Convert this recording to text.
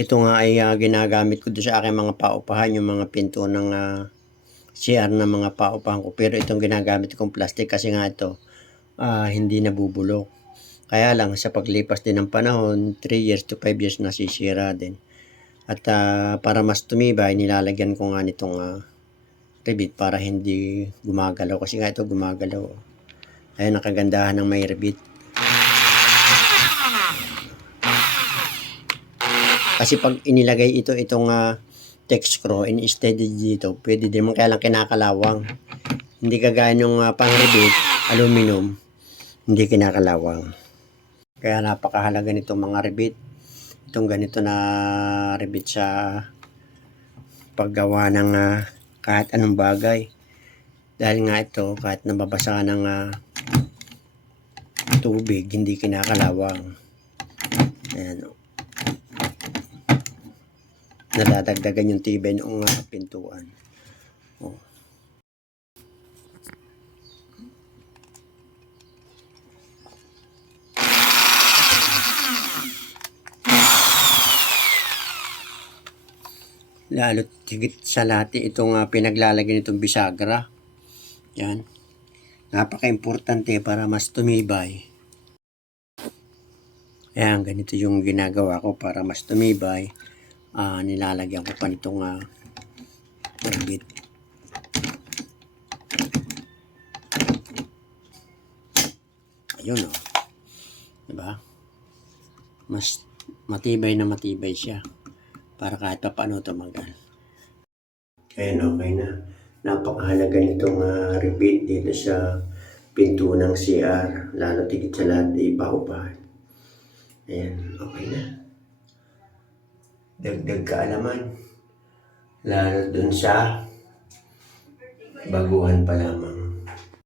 ito nga ay ah, ginagamit ko doon sa aking mga paupahan, yung mga pinto ng ah, CR na mga paupahan ko. Pero itong ginagamit kong plastic kasi nga ito, ah, hindi nabubulok. Kaya lang, sa paglipas din ng panahon, 3 years to 5 years nasisira din. At ah, para mas tumibay, nilalagyan ko nga nitong ah, ribbit para hindi gumagalaw. Kasi nga ito gumagalaw. Ayan ang kagandahan ng may ribbit. Kasi pag inilagay ito, itong ah, text screw, in-steady dito, pwede din man kaya lang kinakalawang. Hindi kagaya ng uh, pang-rebate, aluminum, hindi kinakalawang. Kaya napakahalaga nitong mga rebate. Itong ganito na rebate sa paggawa ng ah, kahit anong bagay. Dahil nga ito, kahit nababasa ng ah, tubig, hindi kinakalawang. Ayan, oh nadadagdagan yung tibay ng uh, pintuan. Oh. Lalo higit sa lahat itong uh, pinaglalagyan itong bisagra. Yan. Napaka-importante para mas tumibay. Ayan, ganito yung ginagawa ko para mas tumibay ah nilalagyan ko pa nitong uh, bit. Ayun oh. Diba? Mas matibay na matibay siya para kahit pa paano tumagal. Ayan, okay na. Napakahalaga nitong uh, rebate dito sa pinto ng CR. Lalo tigit sa lahat ipahupahan. Ayan, okay na dagdag kaalaman. Lalo dun sa baguhan pa lamang